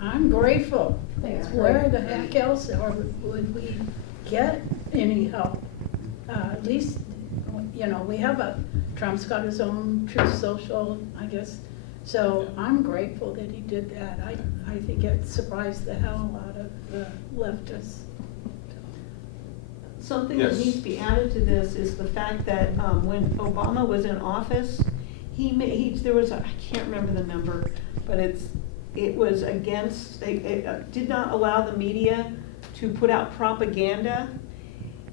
I'm grateful. Thanks, Where Greg. the heck else would we get any help? At least, you know, we have Trump's got his own Truth Social, I guess. So I'm grateful that he did that. I think it surprised the hell out of the leftists. Something that Yes. needs to be added to this is the fact that when Obama was in office, there was, I can't remember the number, but it was against, it did not allow the media to put out propaganda.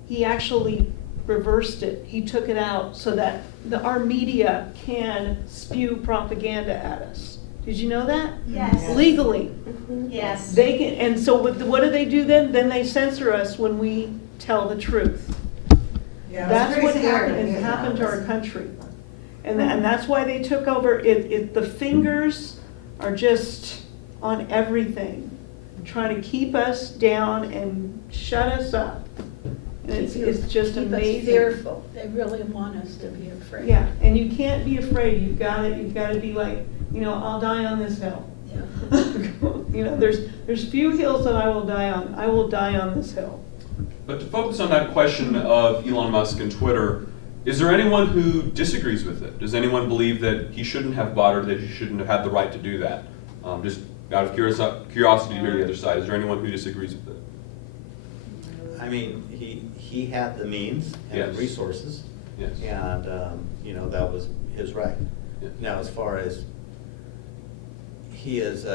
He actually reversed it. He took it out so that our media can spew propaganda at us. Did you know that? Yes. Legally. Yes. They can, and so what do they do then? Then they censor us when we tell the truth. Yeah, That's it's what pretty scary, happened, you it know. happened to our country. And that's why they took over, the fingers are just on everything, trying to keep us down and shut us up. And it's just Keep us amazing. fearful. They really want us to be afraid. Yeah, and you can't be afraid, you've gotta be like, I'll die on this hill. Yeah. There's few hills that I will die on, I will die on this hill. But to focus on that question of Elon Musk and Twitter, is there anyone who disagrees with it? Does anyone believe that he shouldn't have bought or that he shouldn't have had the right to do that? Just out of curiosity to hear the other side, is there anyone who disagrees with it? I mean, he had the means and Yes. the resources, Yes. and, that was his right. Yeah. Now, as far as he has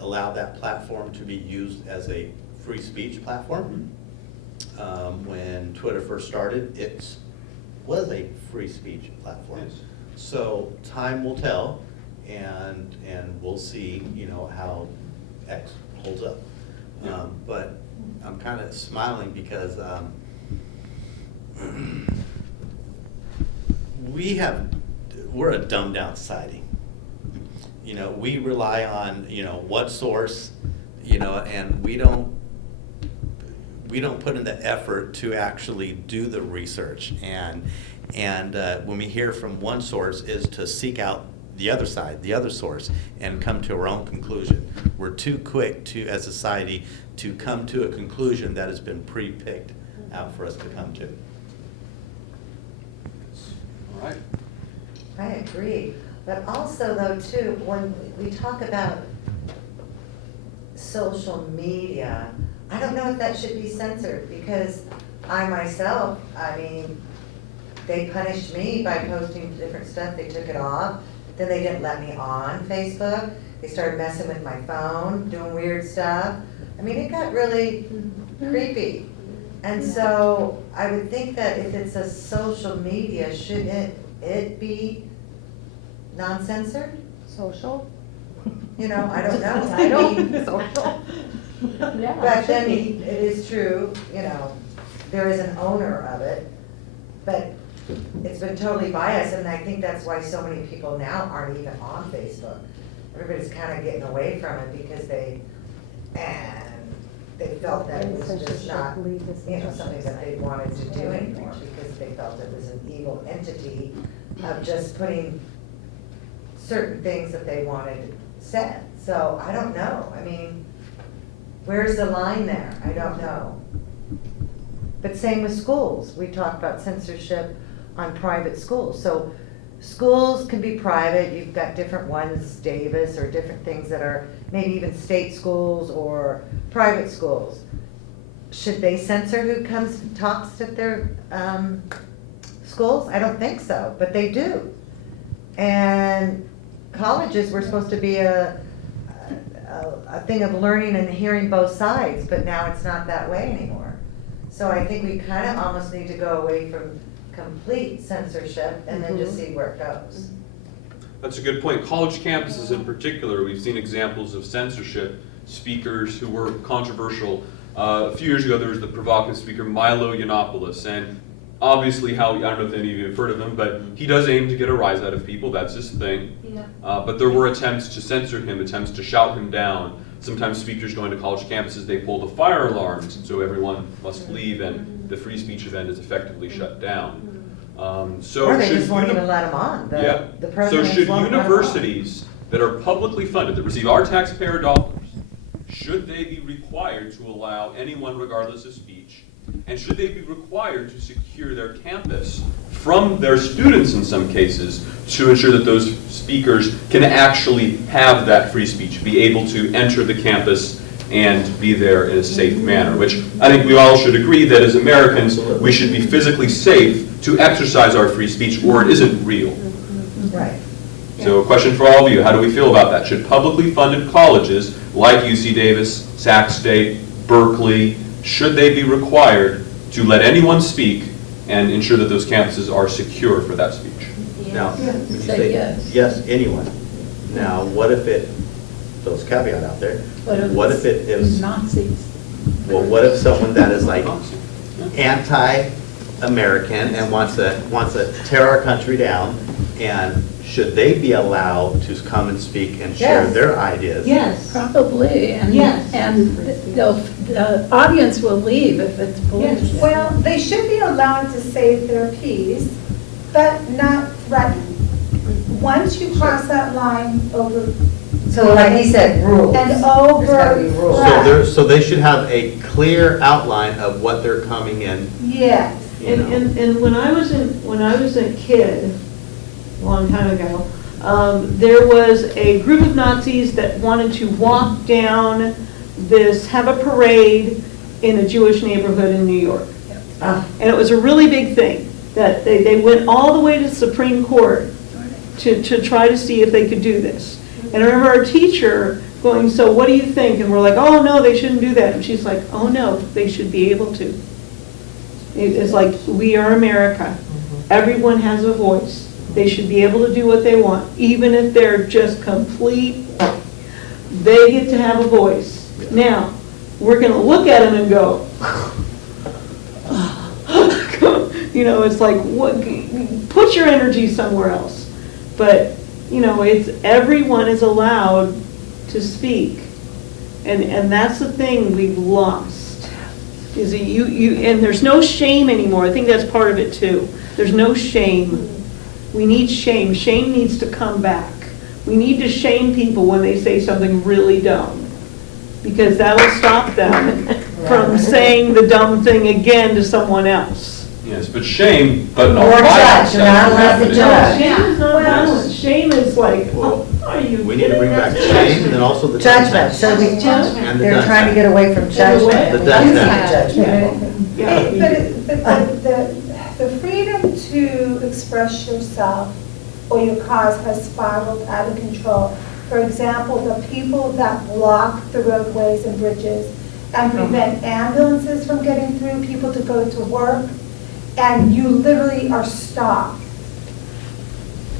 allowed that platform to be used as a free speech platform, when Twitter first started, it was a free speech platform. Yes. So time will tell, and we'll see, how X holds up. Yeah. But I'm kind of smiling because we're a dumbed down society. We rely on, what source, and we don't put in the effort to actually do the research. And when we hear from one source is to seek out the other side, the other source, and come to our own conclusion. We're too quick as a society to come to a conclusion that has been pre-picked out for us to come to. All right. I agree, but also though too, when we talk about social media, I don't know if that should be censored, because I myself, they punished me by posting different stuff, they took it off, then they didn't let me on Facebook, they started messing with my phone, doing weird stuff. It got really creepy. And so I would think that if it's a social media, shouldn't it be non-censored? Social? I don't know. Title? Social? Yeah. But then it is true, there is an owner of it, but it's been totally biased, and I think that's why so many people now aren't even on Facebook. Everybody's kind of getting away from it because they felt that it was just not, something that they wanted to do anymore, because they felt it was an evil entity of just putting certain things that they wanted said. So I don't know, where's the line there? I don't know. But same with schools. We talk about censorship on private schools. So schools can be private. You've got different ones, Davis, or different things that are maybe even state schools or private schools. Should they censor who comes and talks at their schools? I don't think so, but they do. And colleges were supposed to be a thing of learning and hearing both sides, but now it's not that way anymore. So I think we kind of almost need to go away from complete censorship and then just see where it goes. That's a good point. College campuses in particular, we've seen examples of censorship, speakers who were controversial. A few years ago, there was the provocative speaker Milo Yiannopoulos, and obviously I don't know if any of you have heard of him, but he does aim to get a rise out of people, that's his thing. Yeah. But there were attempts to censor him, attempts to shout him down. Sometimes speakers going to college campuses, they pull the fire alarms, and so everyone must leave, and the free speech event is effectively shut down. So Or they should just won't even let them on. The so presidents should won't let 'em on. universities that are publicly funded, that receive our taxpayer dollars, should they be required to allow anyone regardless of speech? And should they be required to secure their campus from their students in some cases to ensure that those speakers can actually have that free speech, be able to enter the campus and be there in a safe manner, which I think we all should agree that as Americans, we should be physically safe to exercise our free speech or it isn't real. Right. So a question for all of you, how do we feel about that? Should publicly funded colleges like UC Davis, Sac State, Berkeley, should they be required to let anyone speak and ensure that those campuses are secure for that speech? Now, when you Say say, yes. yes, anyone. Now, what if it, those caveat out there, what if it is, Nazis? well, what if someone that is like anti-American and wants to tear our country down, and should they be allowed to come and speak and share Yes. their ideas? Yes. Probably, and, Yes. and the audience will leave if it's bullshit. Well, they should be allowed to say their piece, but not threaten. Once you cross that line over So like he said, rules. and There's gotta be over. rules. So they should have a clear outline of what they're coming in, Yes. you know. And when I was a kid, a long time ago, there was a group of Nazis that wanted to walk down have a parade in a Jewish neighborhood in New York. Ah, And it was a really big thing, that they went all the way to the Supreme Court to try to see if they could do this. And I remember our teacher going, so what do you think? And we're like, oh, no, they shouldn't do that. And she's like, oh, no, they should be able to. It's like, we are America. Everyone has a voice. They should be able to do what they want, even if they're just complete, they get to have a voice. Now, we're gonna look at them and go, you know, it's like, what, put your energy somewhere else. But, you know, it's, everyone is allowed to speak. And that's the thing we've lost, is that and there's no shame anymore. I think that's part of it too. There's no shame. We need shame. Shame needs to come back. We need to shame people when they say something really dumb, because that'll stop them from saying the dumb thing again to someone else. Yes, but shame, but not Or judge, violence. you're not allowed to judge. Shame is not violence. Shame is like, Well, oh, are you we need to bring kidding? back That's shame and then also the Judgment, so we, Judgment. And the they're trying to get away from judgment. The We done do need that. judgment. Yeah, Hey, we but do. the freedom to express yourself or your cause has spiraled out of control. For example, the people that block the roadways and bridges and prevent ambulances from getting through, people to go to work, and you literally are stopped.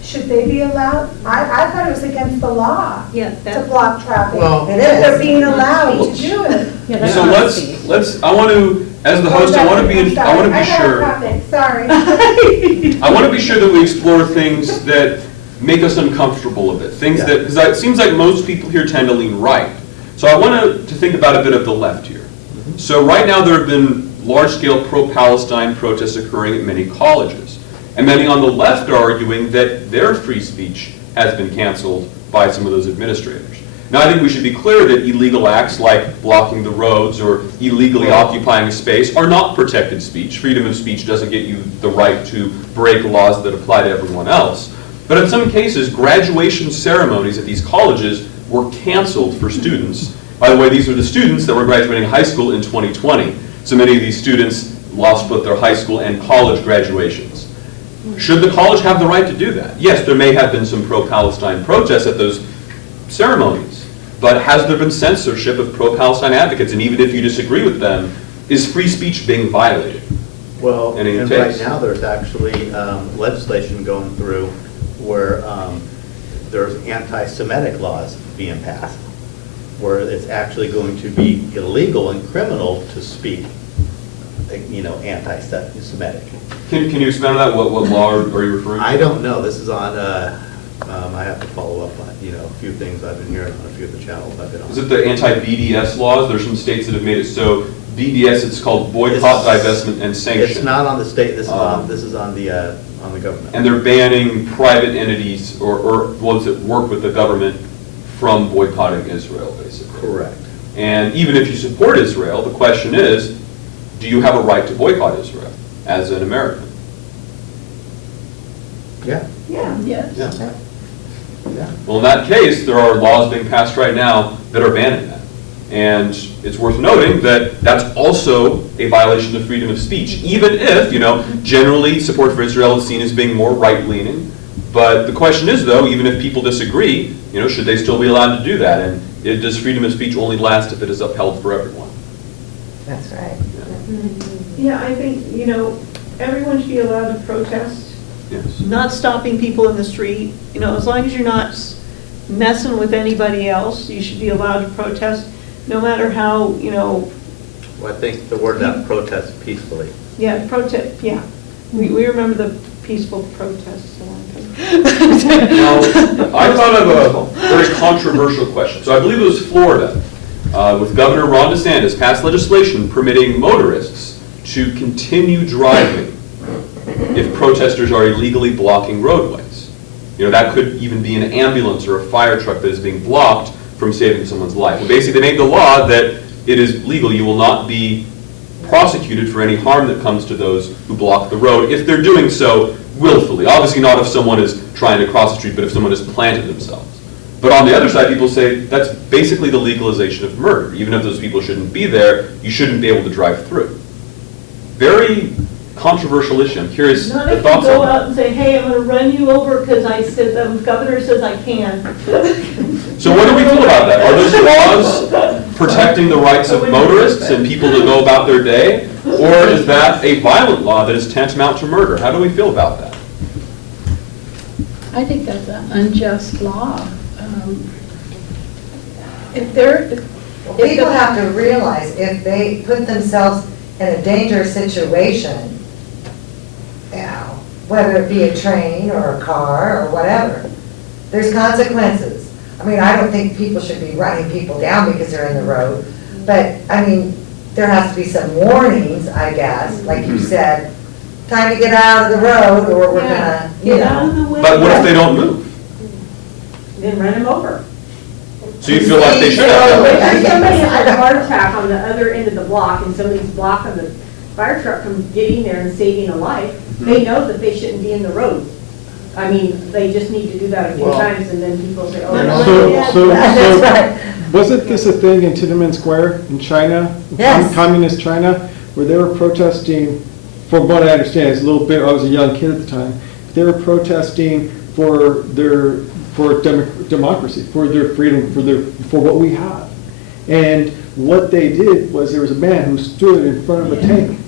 Should they be allowed? I thought it was against the law Yeah, to block traffic. Well- It But they're is. being allowed to do it. So let's, I want to, as the host, I want to be I'm sorry. sure, Sorry. I want to be sure that we explore things that make us uncomfortable a bit, things that, because it seems like most people here tend to lean right. So I want to think about a bit of the left here. So right now there have been large-scale pro-Palestine protests occurring at many colleges. And many on the left are arguing that their free speech has been canceled by some of those administrators. Now, I think we should be clear that illegal acts like blocking the roads or illegally occupying a space are not protected speech. Freedom of speech doesn't get you the right to break laws that apply to everyone else. But in some cases, graduation ceremonies at these colleges were canceled for students. By the way, these were the students that were graduating high school in 2020. So many of these students lost both their high school and college graduations. Should the college have the right to do that? Yes, there may have been some pro-Palestine protests at those ceremonies, but has there been censorship of pro-Palestine advocates? And even if you disagree with them, is free speech being violated? Well, Any and takes? right now, there's actually legislation going through where there's anti-Semitic laws being passed, where it's actually going to be illegal and criminal to speak, you know, anti-Semitic. Can you expand on that? What law are you referring to? I don't know, this is on, I have to follow up on, you know, a few things I've been hearing on a few of the channels I've been on. Is it the anti-BDS laws? There's some states that have made it so BDS, it's called boycott, divestment, and sanction. It's not on the state, this is on the government. And they're banning private entities or ones that work with the government from boycotting Israel, basically. Correct. And even if you support Israel, the question is, do you have a right to boycott Israel as an American? Yeah, Yeah. Yes. Yeah. yeah. Well, in that case, there are laws being passed right now that are banning that. And it's worth noting that that's also a violation of freedom of speech, even if, generally support for Israel is seen as being more right-leaning. But the question is, though, even if people disagree, should they still be allowed to do that? And does freedom of speech only last if it is upheld for everyone? That's right. Yeah, I think, everyone should be allowed to protest, Yes. not stopping people in the street. As long as you're not messing with anybody else, you should be allowed to protest, no matter how, Well, I think the word that protest peacefully. protest, yeah. We remember the peaceful protests a long time. Now, I thought of a very controversial question. So I believe it was Florida, with Governor Ron DeSantis, passed legislation permitting motorists to continue driving if protesters are illegally blocking roadways. That could even be an ambulance or a fire truck that is being blocked from saving someone's life. Well, basically, they made the law that it is legal. You will not be prosecuted for any harm that comes to those who block the road if they're doing so willfully. Obviously not if someone is trying to cross the street, but if someone has planted themselves. But on the other side, people say that's basically the legalization of murder. Even if those people shouldn't be there, you shouldn't be able to drive through. Very controversial issue. I'm curious Not the if you thoughts go on out that. and say, hey, I'm gonna run you over because I said, the governor says I can. So what do we feel about that? Are those laws protecting the rights of motorists and people to go about their day? Or is that a violent law that is tantamount to murder? How do we feel about that? I think that's an unjust law. If they're, Well, people have to realize if they put themselves in a dangerous situation, whether it be a train or a car or whatever, there's consequences. I mean, I don't think people should be running people down because they're in the road, but, there has to be some warnings, I guess, like you said, time to get out of the road or we're gonna, Get out of the way. But what if they don't move? Then run him over. So you feel like they should have that? If somebody has a heart attack on the other end of the block and somebody's blocking the fire truck from getting there and saving a life, they know that they shouldn't be in the road. They just need to do that a few Well- times and then people say, That's right. Wasn't this a thing in Tiananmen Square in China? Yes. Communist China, where they were protesting, from what I understand, it's a little bit, I was a young kid at the time, they were protesting for democracy, for their freedom, for what we have. And what they did was there was a man who stood in front of a tank,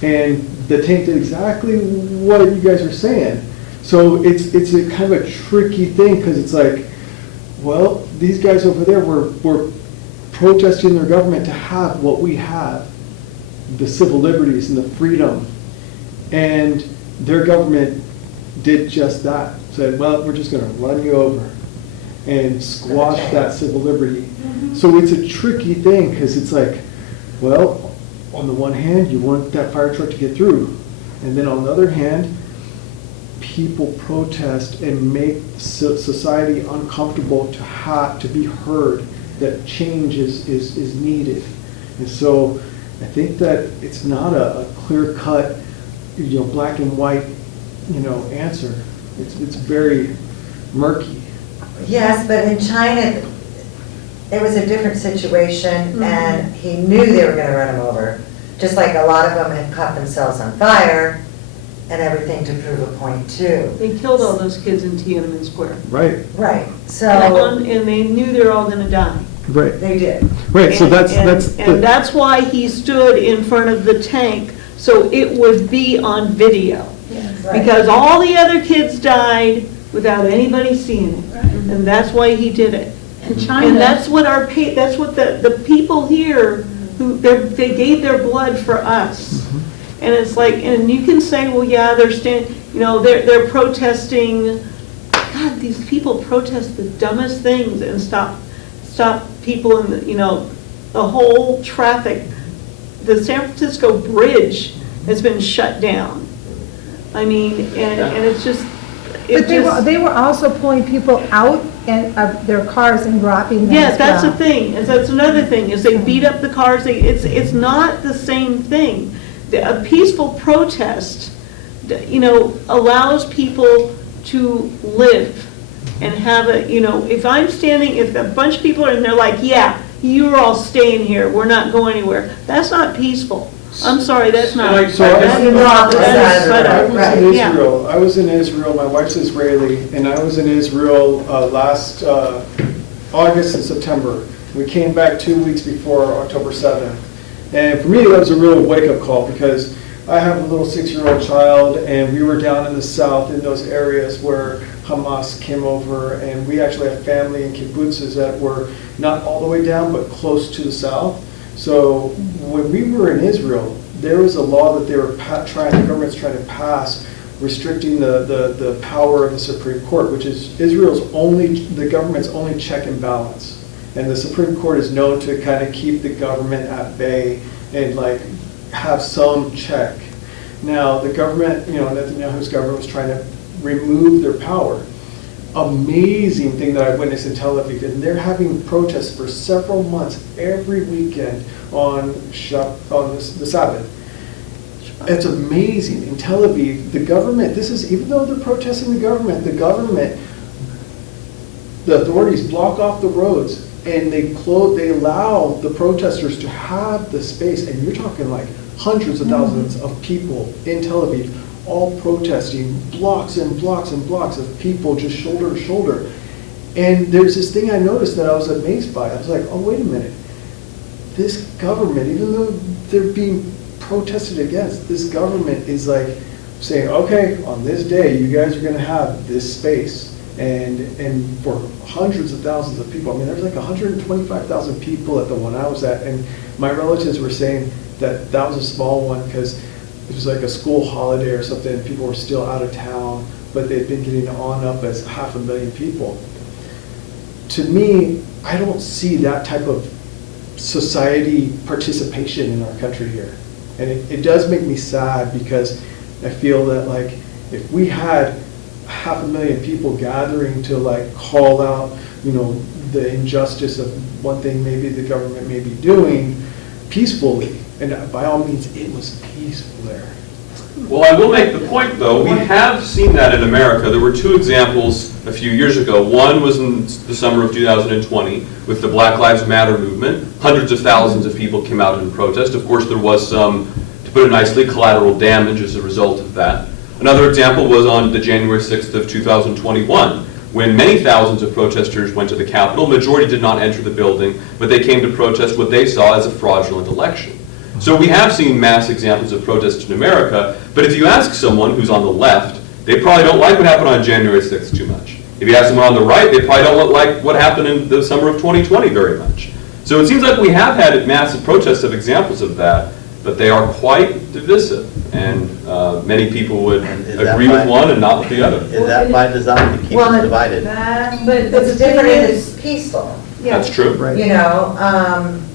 and the tank did exactly what you guys are saying. So it's a kind of a tricky thing, because it's like, well, these guys over there were protesting their government to have what we have, the civil liberties and the freedom. And their government did just that. Said, well, we're just going to run you over and squash that civil liberty. So it's a tricky thing, because it's like, well, on the one hand, you want that fire truck to get through. And then on the other hand, people protest and make society uncomfortable to be heard, that change is needed. And so I think that it's not a clear-cut, black and white, answer. It's very murky. Yes, but in China, it was a different situation, and he knew they were gonna run him over. Just like a lot of them had caught themselves on fire and everything to prove a point too. They killed all those kids in Tiananmen Square. Right, Right, so, And they knew they were all gonna die. right, they did. right, so that's And that's why he stood in front of the tank, so it would be on video. Right. Because all the other kids died without anybody seeing it. Right. And that's why he did it. in And China, that's what that's what the people here, they gave their blood for us. And it's like, and you can say, well, yeah, they're protesting. God, these people protest the dumbest things and stop people in the whole traffic. The San Francisco Bridge has been shut down. And it's just, But they were also pulling people out of their cars and dropping them Yeah, as that's the well. thing, is that's another thing, is they beat up the cars, it's not the same thing. A peaceful protest, allows people to live and have if I'm standing, if a bunch of people are, and they're like, yeah, you're all staying here, we're not going anywhere, that's not peaceful. I'm sorry, that's not. And I- So I- that is- Not the that is- side of but- it, in yeah. Israel. I was in Israel. My wife's Israeli, and I was in Israel last August and September. We came back 2 weeks before October 7th. And for me, that was a real wake-up call because I have a little 6-year-old child, and we were down in the south in those areas where Hamas came over, and we actually have family in kibbutzes that were not all the way down, but close to the south. So when we were in Israel, there was a law that they were the government's trying to pass restricting the power of the Supreme Court, which is the government's only check and balance. And the Supreme Court is known to kind of keep the government at bay and like have some check. Now, the government, Netanyahu's government was trying to remove their power. Amazing thing that I witnessed in Tel Aviv, and they're having protests for several months every weekend on the Sabbath. It's amazing. In Tel Aviv, the government, even though they're protesting the government, the authorities block off the roads and they allow the protesters to have the space, and you're talking like hundreds of thousands of people in Tel Aviv, all protesting, blocks and blocks and blocks of people just shoulder to shoulder. And there's this thing I noticed that I was amazed by. I was like, oh, wait a minute. This government, even though they're being protested against, this government is like saying, okay, on this day, you guys are gonna have this space. And for hundreds of thousands of people, I mean, there's like 125,000 people at the one I was at, and my relatives were saying that was a small one because it was like a school holiday or something, and people were still out of town, but they'd been getting on up as 500,000 people. To me, I don't see that type of society participation in our country here. And it does make me sad because I feel that like if we had 500,000 people gathering to like call out, the injustice of one thing maybe the government may be doing peacefully, and by all means, it was peaceful there. Well, I will make the point, though, we have seen that in America. There were 2 examples a few years ago. One was in the summer of 2020 with the Black Lives Matter movement. Hundreds of thousands of people came out in protest. Of course, there was some, to put it nicely, collateral damage as a result of that. Another example was on the January 6th of 2021, when many thousands of protesters went to the Capitol. Majority did not enter the building, but they came to protest what they saw as a fraudulent election. So we have seen mass examples of protests in America, but if you ask someone who's on the left, they probably don't like what happened on January 6th too much. If you ask someone on the right, they probably don't like what happened in the summer of 2020 very much. So it seems like we have had massive protests of examples of that, but they are quite divisive, and many people would agree with one and not with the other. Is that by design to keep us divided? But It's different and it's peaceful, That's true.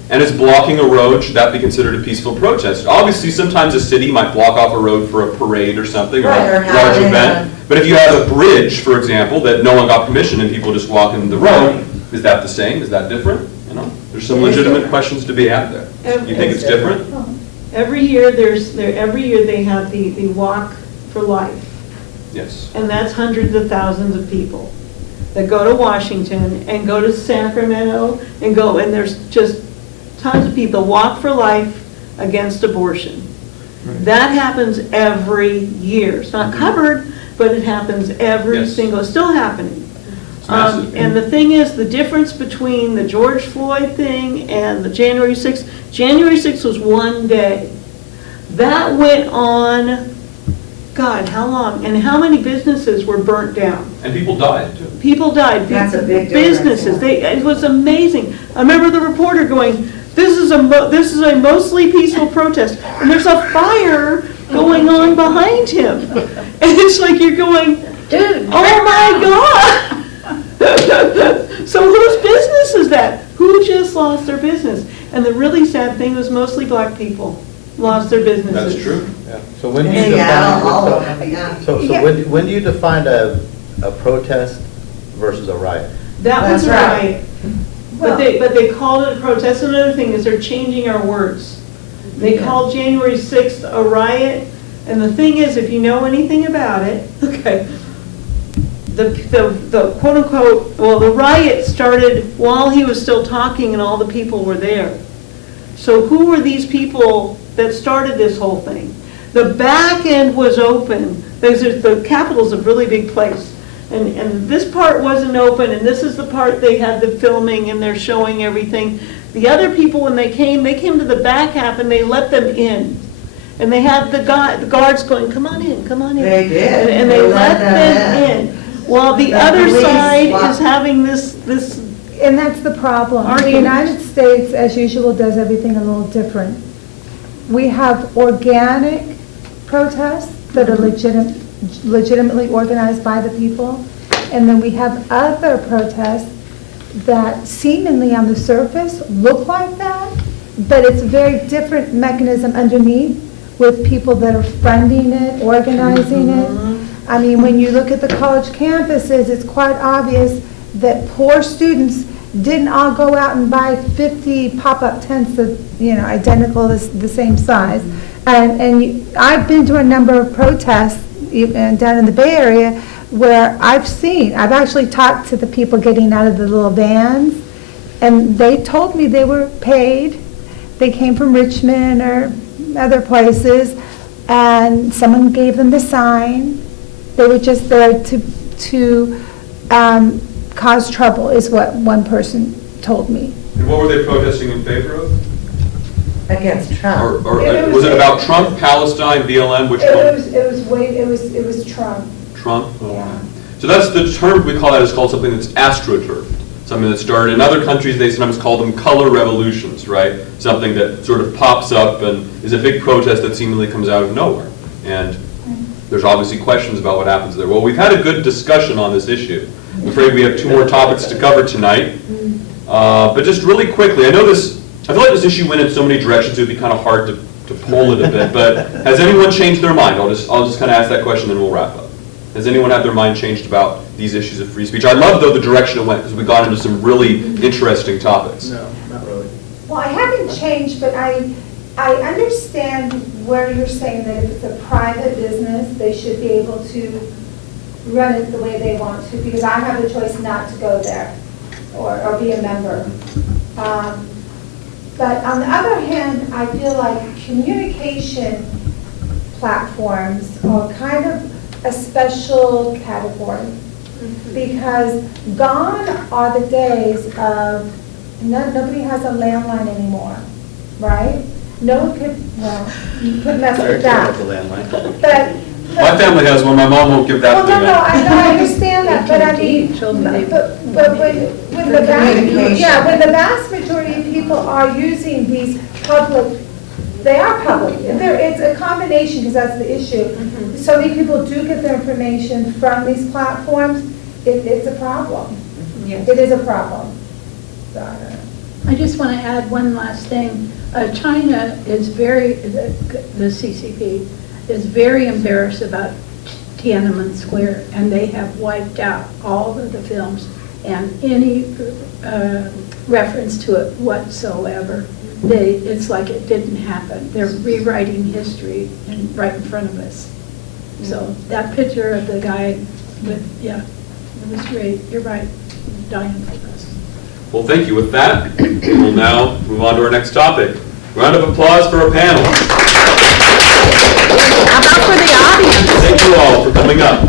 And is blocking a road, should that be considered a peaceful protest? Obviously, sometimes a city might block off a road for a parade or something, or Right, or a large having event. But if you have a bridge, for example, that no one got permission and people just walk in the road, is that the same? Is that different? There's some legitimate questions to be had there. You think it's different? Every year, every year they have the Walk for Life, Yes. and that's hundreds of thousands of people that go to Washington and go to Sacramento and there's just tons of people Walk for Life against abortion. That happens every year. It's not covered, but it happens every single, it's still happening. And the thing is, the difference between the George Floyd thing and the January 6th was one day. That went on, God, how long? And how many businesses were burnt down? And people died, too. People died. That's a big difference, Businesses, yeah. it was amazing. I remember the reporter going, this is a mostly peaceful protest, and there's a fire going on behind him. And it's like you're going, Dude. oh my God! So whose business is that? Who just lost their business? And the really sad thing was mostly black people lost their businesses. That's true. So when do you Yeah, define, all of them, yeah. so when do you define a a protest versus a riot. That was That's right. right. But they called it a protest. Another thing is they're changing our words. They called January 6th a riot, and the thing is, if you know anything about it, okay, the quote unquote, well, the riot started while he was still talking and all the people were there. So who were these people that started this whole thing? The back end was open. The Capitol's a really big place. And this part wasn't open, and this is the part they had the filming and they're showing everything. The other people, when they came to the back half and they let them in. And they had the guards going, come on in, come on in. They did. And they let them in. While the other police side walked- is having this, And that's the problem. The Argument. United States, as usual, does everything a little different. We have organic protests that are legitimately organized by the people, and then we have other protests that seemingly on the surface look like that, but it's a very different mechanism underneath with people that are funding it, organizing it. I mean, when you look at the college campuses, it's quite obvious that poor students didn't all go out and buy 50 pop-up tents that, identical, the same size. And I've been to a number of protests even down in the Bay Area where I've actually talked to the people getting out of the little vans, and they told me they were paid. They came from Richmond or other places, and someone gave them the sign. They were just there to cause trouble, is what one person told me. And what were they protesting in favor of? Against Or, Trump. or It was it about Trump, Palestine, BLM, which one? It was Trump. Trump? Yeah. So that's the term we call that is called something that's astroturfed. Something that started in other countries, they sometimes call them color revolutions, right? Something that sort of pops up and is a big protest that seemingly comes out of nowhere. And there's obviously questions about what happens there. Well, we've had a good discussion on this issue. I'm afraid we have 2 more topics to cover tonight. But just really quickly, I feel like this issue went in so many directions, it would be kind of hard to pull it a bit. But has anyone changed their mind? I'll just kind of ask that question, then we'll wrap up. Has anyone had their mind changed about these issues of free speech? I love, though, the direction it went, because we got into some really interesting topics. No, not really. Well, I haven't changed, but I understand where you're saying that if it's a private business, they should be able to run it the way they want to, because I have the choice not to go there or be a member. But on the other hand, I feel like communication platforms are kind of a special category, because gone are the days of nobody has a landline anymore, right? No one could, well, you could mess with that. But My family has one, my mom won't give that well, thing no, up. I understand that, but I mean, but when the vast majority of people are using these public, they are public. It's a combination, because that's the issue. So many people do get their information from these platforms. It's a problem. yes. It is a problem. So, I don't know. I just want to add one last thing. China is the CCP is very embarrassed about Tiananmen Square, and they have wiped out all of the films and any reference to it whatsoever. It's like it didn't happen. They're rewriting history right in front of us. So that picture of the guy it was great. You're right, dying for us. Well, thank you. With that, we'll now move on to our next topic. Round of applause for our panel. How about for the audience? Thank you all for coming up.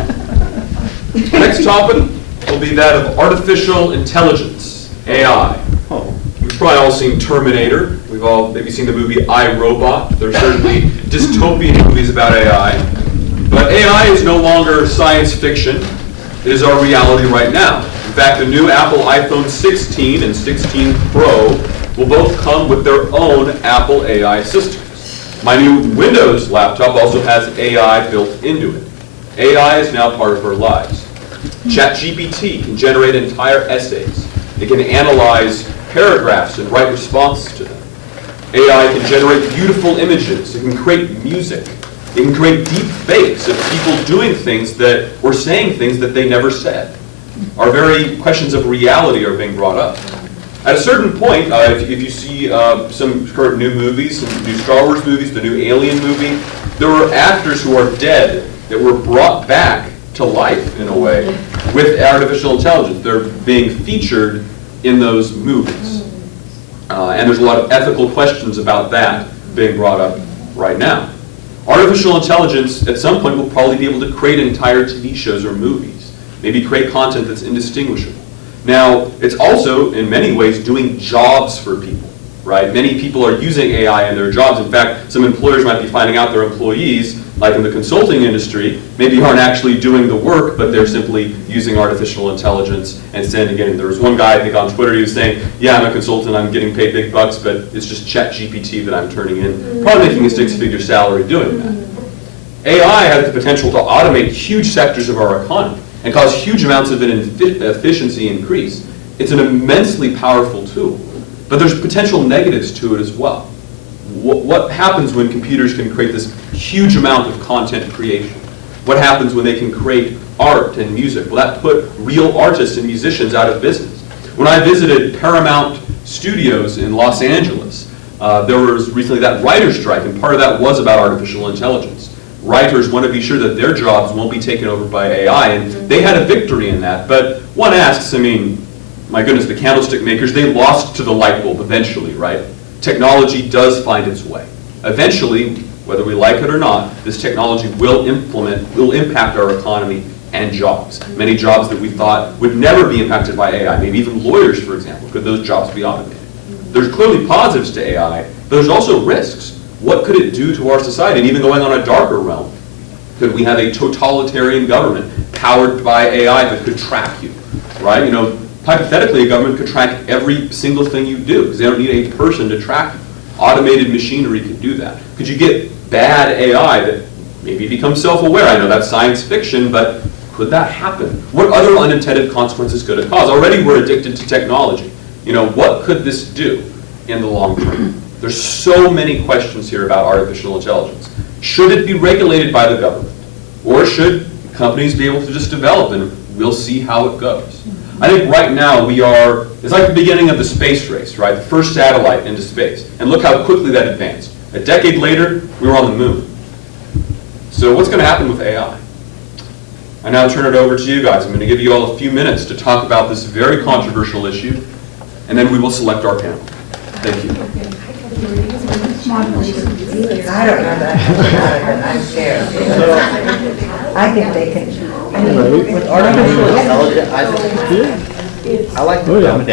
The next topic will be that of artificial intelligence, AI. We've probably all seen Terminator. We've all maybe seen the movie I, Robot. There's certainly dystopian movies about AI. But AI is no longer science fiction. It is our reality right now. In fact, the new Apple iPhone 16 and 16 Pro will both come with their own Apple AI systems. My new Windows laptop also has AI built into it. AI is now part of our lives. ChatGPT can generate entire essays. It can analyze paragraphs and write responses to them. AI can generate beautiful images. It can create music. It can create deep fakes of people doing things that, or saying things that they never said. Our very questions of reality are being brought up. At a certain point, if you see some current new movies, some new Star Wars movies, the new Alien movie, there were actors who are dead that were brought back to life, in a way, with artificial intelligence. They're being featured in those movies. And there's a lot of ethical questions about that being brought up right now. Artificial intelligence, at some point, will probably be able to create entire TV shows or movies, maybe create content that's indistinguishable. Now, it's also, in many ways, doing jobs for people, right? Many people are using AI in their jobs. In fact, some employers might be finding out their employees, like in the consulting industry, maybe aren't actually doing the work, but they're simply using artificial intelligence and sending it in. There was one guy, I think on Twitter, he was saying, yeah, I'm a consultant, I'm getting paid big bucks, but it's just ChatGPT that I'm turning in. Probably making a six-figure salary doing that. AI has the potential to automate huge sectors of our economy and cause huge amounts of an efficiency increase. It's an immensely powerful tool, but there's potential negatives to it as well. What happens when computers can create this huge amount of content creation? What happens when they can create art and music? Will that put real artists and musicians out of business? When I visited Paramount Studios in Los Angeles, there was recently that writer's strike, and part of that was about artificial intelligence. Writers want to be sure that their jobs won't be taken over by AI, and they had a victory in that. But one asks, I mean, my goodness, the candlestick makers, they lost to the light bulb eventually, right? Technology does find its way. Eventually, whether we like it or not, this technology will impact our economy and jobs. Many jobs that we thought would never be impacted by AI, maybe even lawyers, for example, could those jobs be automated? There's clearly positives to AI, but there's also risks. What could it do to our society? And even going on a darker realm, could we have a totalitarian government powered by AI that could track you, right? You know, hypothetically, a government could track every single thing you do because they don't need a person to track you. Automated machinery could do that. Could you get bad AI that maybe becomes self-aware? I know that's science fiction, but could that happen? What other unintended consequences could it cause? Already we're addicted to technology. You know, what could this do in the long term? There's so many questions here about artificial intelligence. Should it be regulated by the government? Or should companies be able to just develop, and we'll see how it goes? I think right now it's like the beginning of the space race, right? The first satellite into space. And look how quickly that advanced. A decade later, we were on the moon. So what's going to happen with AI? I now turn it over to you guys. I'm going to give you all a few minutes to talk about this very controversial issue, and then we will select our panel. Thank you. I don't know that. I'm scared. I think they can. With artificial intelligence, I like to come down